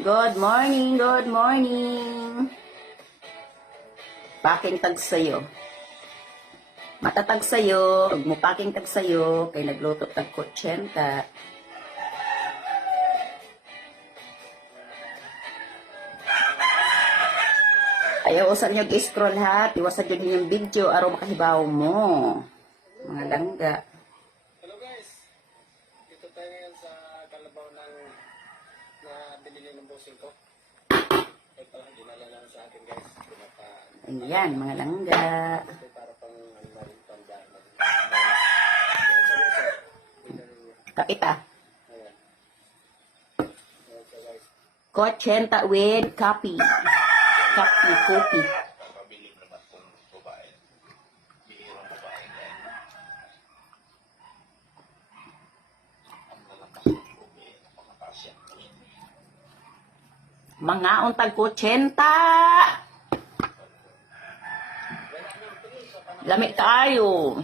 Good morning, good morning. Paking tag sayo. Matatag sayo, ug mo paking tag sayo kay nagluto tag 80. Ayaw usan niyo i-scroll ha, tiwasan jud yung video aron makahibaw mo. Mga langga. Hello guys, dito tayo ngayon sa kalabaw ng na binili ng bossing ko. Ito, dinala lang sa akin guys. Ayan, mga langga. Ito para pang ano na rin, pandaan na rin. Kapita. Ayan. Ayan siya guys. 80 with coffee. Coffee. Pabili naman kung babae. Bihirang babae na yan. Ang lalakas ng lumi, napakapasya. Mga untag 80. Lamig tayo.